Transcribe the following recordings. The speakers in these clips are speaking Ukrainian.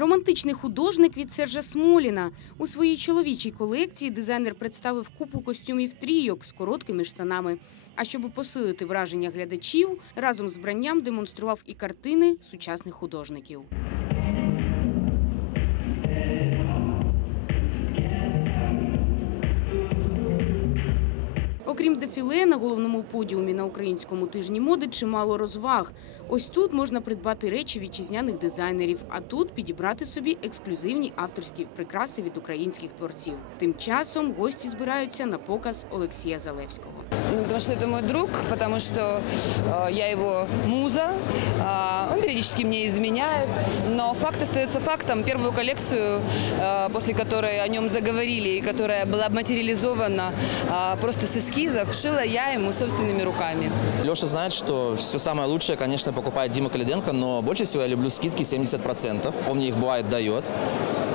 Романтичний художник від Сержа Смоліна. У своїй чоловічій колекції дизайнер представив купу костюмів трійок з короткими штанами. А щоб посилити враження глядачів, разом з бранням демонстрував і картини сучасних художників. Окрім дефіле, на головному подіумі на українському тижні моди чимало розваг. Ось тут можна придбати речі вітчизняних дизайнерів, а тут підібрати собі ексклюзивні авторські прикраси від українських творців. Тим часом гості збираються на показ Олексія Залевського. Ну, потому что это мой друг, потому что э, я его муза, э, он периодически мне изменяет, но факт остается фактом. Первую коллекцию, э, после которой о нем заговорили и которая была материализована э, просто с эскизов, шила я ему собственными руками. Леша знает, что все самое лучшее, конечно, покупает Дима Калиденко, но больше всего я люблю скидки 70%. Он мне их бывает дает,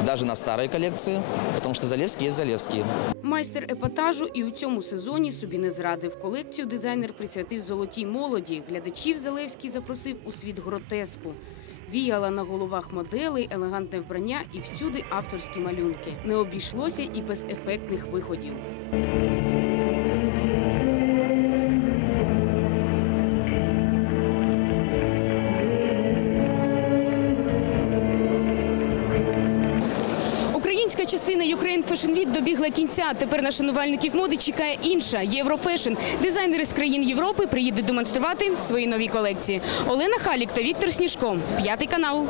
даже на старые коллекции, потому что Залевский есть Залевские. Майстер епатажу і у цьому сезоні собі не зрадив. Колекцію дизайнер присвятив золотій молоді. Глядачів Залевський запросив у світ Гротеску. Віяла на головах моделей, елегантне вбрання і всюди авторські малюнки. Не обійшлося і без ефектних виходів. Українська частина Ukraine Fashion Week добігла кінця. Тепер на шанувальників моди чекає інша Єврофешн. Дизайнери з країн Європи приїдуть демонструвати свої нові колекції. Олена Халік та Віктор Сніжко. П'ятий канал.